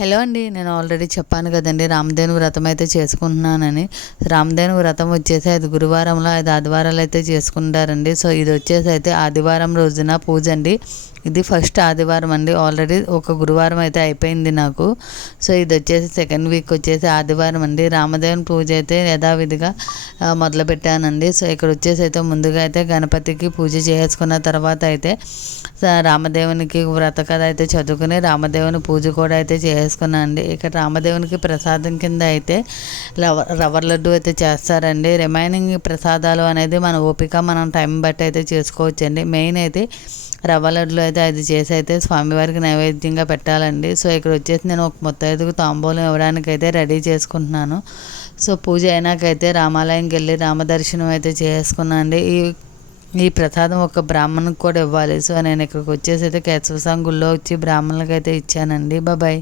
Hello అండి. నేను already చెప్పాను కదండి రామధేను వ్రతం అయితే చేసుకుంటున్నానని. రామధేను వ్రతం వచ్చేసి 5 గురువారంలో 5 ఆదివారాలు అయితే చేసుకుంటారండి. సో ఇది వచ్చేసి అయితే ఆదివారం రోజున పూజ అండి. ఇది ఫస్ట్ ఆదివారం అండి. ఆల్రెడీ ఒక గురువారం అయితే అయిపోయింది నాకు. సో ఇది వచ్చేసి సెకండ్ వీక్ వచ్చేసి ఆదివారం అండి. రామదేవుని పూజ అయితే యథావిధిగా మొదలుపెట్టానండి. సో ఇక్కడ వచ్చేసి అయితే ముందుగా అయితే గణపతికి పూజ చేసుకున్న తర్వాత అయితే రామదేవునికి వ్రత కథ అయితే చదువుకుని రామదేవుని పూజ కూడా అయితే చేసుకున్నాను అండి. ఇక్కడ రామదేవునికి ప్రసాదం కింద అయితే రవ్వ లడ్డు అయితే చేస్తారండి. రిమైనింగ్ ప్రసాదాలు అనేది మన ఓపిక మనం టైం బట్టి అయితే చేసుకోవచ్చండి. మెయిన్ అయితే రవ్వ లడ్డులు అయితే అది చేసి అయితే స్వామివారికి నైవేద్యంగా పెట్టాలండి. సో ఇక్కడ వచ్చేసి నేను ఒక ముత్తైదుకు తాంబూలం ఇవ్వడానికి అయితే రెడీ చేసుకుంటున్నాను. సో పూజ అయినాకైతే రామాలయంకి వెళ్ళి రామదర్శనం అయితే చేసుకున్నాను అండి. ఈ ప్రసాదం ఒక బ్రాహ్మణునికి కూడా ఇవ్వాలి. సో నేను ఇక్కడికి వచ్చేసి అయితే కేశవస్వామి గుళ్ళో వచ్చి బ్రాహ్మణులకి అయితే ఇచ్చానండి. బాయ్.